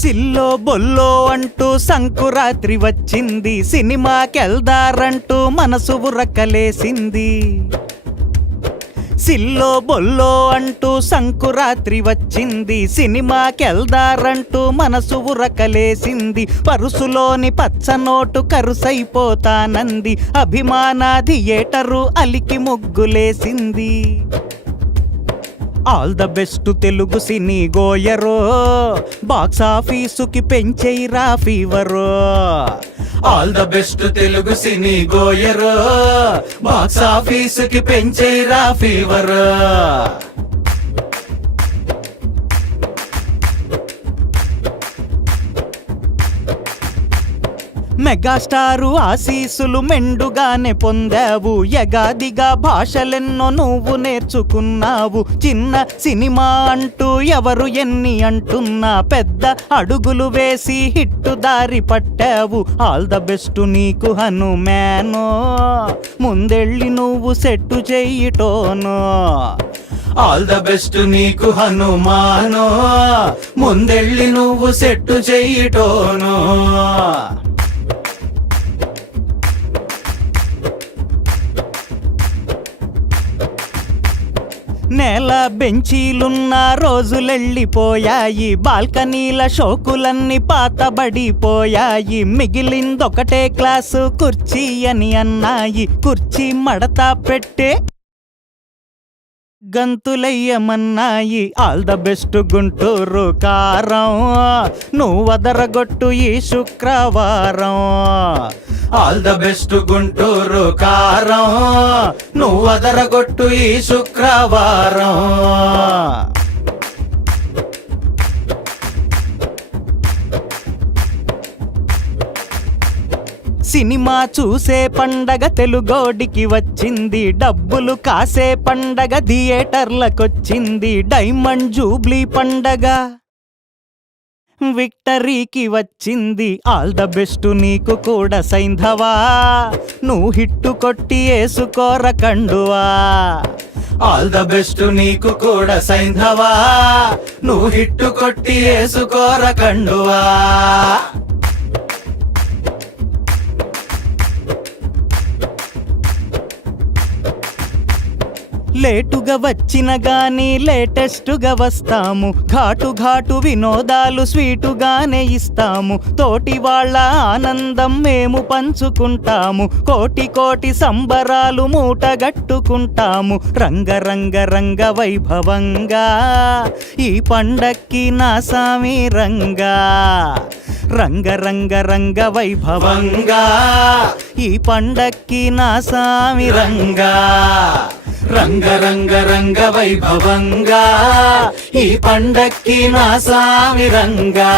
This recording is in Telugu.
సిల్లో బొల్లో అంటూ సంకురాత్రి వచ్చింది, సినిమాకెళ్దారంటూ మనసు ఉరకలేసింది. సిల్లో బొల్లో అంటూ సంకురాత్రి వచ్చింది, సినిమాకెళ్దారంటూ మనసు ఉరకలేసింది. పరుసులోని పచ్చనోటు కరుసైపోతానంది, అభిమాన థియేటరు అలికి ముగ్గులేసింది. All the best Telugu cine గోయరో, బాక్స్ ఆఫీసుకి పెంచేయిరా ఫీవరో. All the best Telugu cine గోయరో, బాక్స్ ఆఫీసుకి పెంచేయిరా ఫీవరో. మెగాస్టారు ఆశీసులు మెండుగానే పొందావు, యగాదిగా భాషలెన్నో నువ్వు నేర్చుకున్నావు. చిన్న సినిమా అంటూ ఎవరు ఎన్ని అంటున్నా, పెద్ద అడుగులు వేసి హిట్టు దారి పట్టావు. ఆల్ ద బెస్ట్ నీకు హనుమానో, ముందెళ్ళి నువ్వు సెట్టు చెయ్యిటోనో. ఆల్ ద బెస్ట్ నీకు హనుమానో, ముందెళ్ళి నువ్వు సెట్టు చెయ్యిటోనో. నేల బెంచీలున్న రోజులెళ్ళిపోయాయి, బాల్కనీల షోకులన్నీ పాతబడిపోయాయి. మిగిలిందొకటే క్లాసు కుర్చీ అని అన్నాయి, కుర్చీ మడత పెట్టే గంతులయ్యమన్నాయి. ఆల్ ద బెస్ట్ గుంటూరు కారం, నువ్వదరగొట్టు ఈ శుక్రవారం. ఆల్ ద బెస్ట్ గుంటూరు కారం, నువ్వదరగొట్టు ఈ శుక్రవారం. సినిమా చూసే పండగ తెలుగోడికి వచ్చింది, డబ్బులు కాసే పండగ థియేటర్లకొచ్చింది. డైమండ్ జూబ్లీ పండగ విక్టరీకి వచ్చింది. ఆల్ ద బెస్ట్ నీకు కూడా సైంధవా, నువ్వు హిట్టు కొట్టి ఏసుకోర కండువా. ఆల్ ద బెస్ట్ నీకు కూడా సైంధవా, నువ్వు హిట్టు కొట్టి ఏసుకోర కండువా. లేటుగా వచ్చిన గాని లేటెస్టుగా వస్తాము, ఘాటు ఘాటు వినోదాలు స్వీటుగానే ఇస్తాము. తోటి వాళ్ళ ఆనందం మేము పంచుకుంటాము, కోటి కోటి సంబరాలు మూటగట్టుకుంటాము. రంగరంగ రంగ వైభవంగా ఈ పండక్కి నా సామి రంగా. రంగరంగ రంగ వైభవంగా ఈ పండక్కి నా సామి రంగా. రంగరంగ రంగ వైభవంగా ఈ పండక్కి నా సామి రంగా.